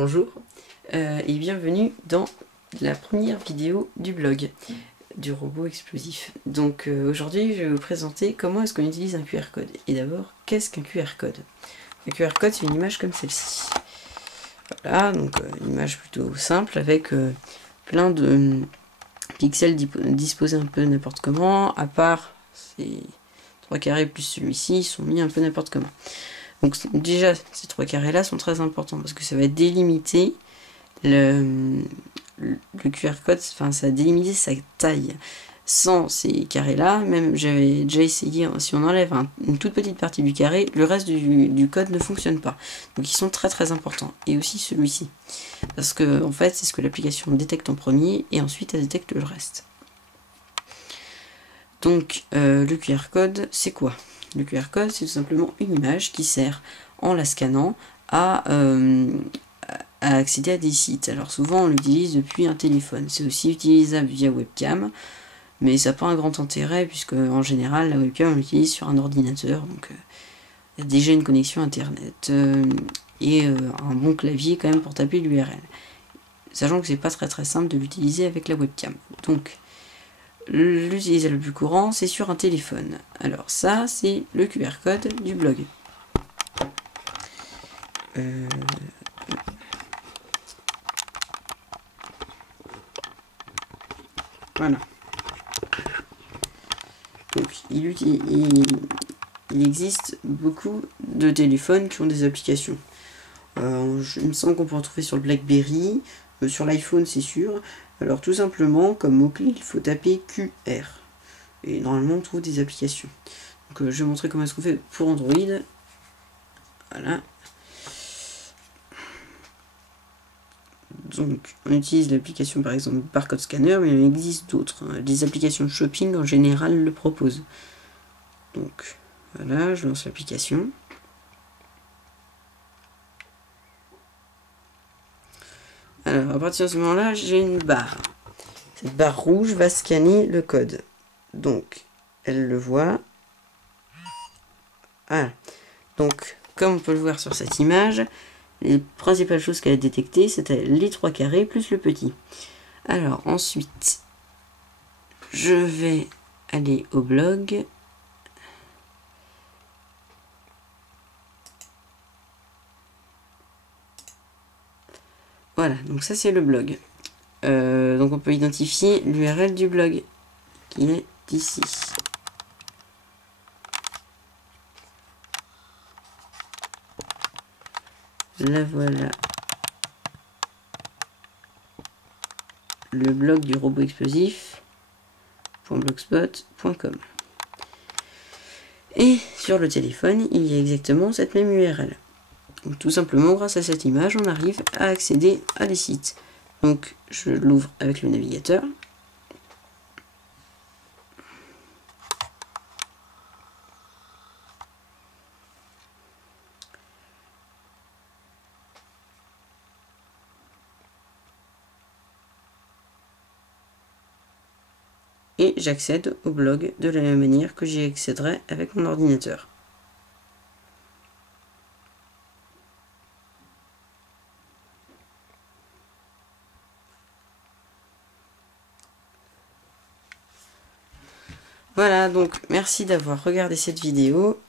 Bonjour et bienvenue dans la première vidéo du blog du robot explosif. Donc aujourd'hui je vais vous présenter comment est-ce qu'on utilise un QR code. Et d'abord, qu'est-ce qu'un QR code? Un QR code, c'est une image comme celle-ci. Voilà, donc une image plutôt simple avec plein de pixels disposés un peu n'importe comment, à part ces 3 carrés plus celui-ci, sont mis un peu n'importe comment. Donc déjà, ces 3 carrés-là sont très importants parce que ça va délimiter le QR code, enfin ça va délimiter sa taille. Sans ces carrés-là, même j'avais déjà essayé, si on enlève une toute petite partie du carré, le reste du code ne fonctionne pas. Donc ils sont très très importants. Et aussi celui-ci. Parce que en fait, c'est ce que l'application détecte en premier et ensuite elle détecte le reste. Donc le QR code, c'est quoi? Le QR code, c'est tout simplement une image qui sert, en la scannant, à accéder à des sites. Alors souvent, on l'utilise depuis un téléphone. C'est aussi utilisable via webcam, mais ça n'a pas un grand intérêt, puisque en général, la webcam, on l'utilise sur un ordinateur, donc il y a déjà une connexion Internet, et un bon clavier quand même pour taper l'URL. Sachant que c'est pas très simple de l'utiliser avec la webcam. Donc, l'utilisateur le plus courant, c'est sur un téléphone. Alors ça, c'est le QR code du blog. Voilà. Donc il existe beaucoup de téléphones qui ont des applications. Il me semble qu'on peut en trouver sur le BlackBerry, sur l'iPhone c'est sûr. Alors tout simplement, comme mot-clé, il faut taper QR. Et normalement on trouve des applications. Donc je vais vous montrer comment est-ce qu'on fait pour Android. Voilà. Donc on utilise l'application par exemple Barcode Scanner, mais il existe d'autres. Les applications de shopping en général le proposent. Donc voilà, je lance l'application. Alors à partir de ce moment-là, j'ai une barre. Cette barre rouge va scanner le code. Donc elle le voit. Voilà. Donc comme on peut le voir sur cette image, les principales choses qu'elle a détectées, c'était les 3 carrés plus le petit. Alors ensuite, je vais aller au blog. Voilà, donc ça c'est le blog. Donc on peut identifier l'URL du blog, qui est ici. La voilà. Le blog du robot explosif.blogspot.com. Et sur le téléphone, il y a exactement cette même URL. Donc, tout simplement, grâce à cette image, on arrive à accéder à des sites. Donc, je l'ouvre avec le navigateur. Et j'accède au blog de la même manière que j'y accéderai avec mon ordinateur. Voilà, donc merci d'avoir regardé cette vidéo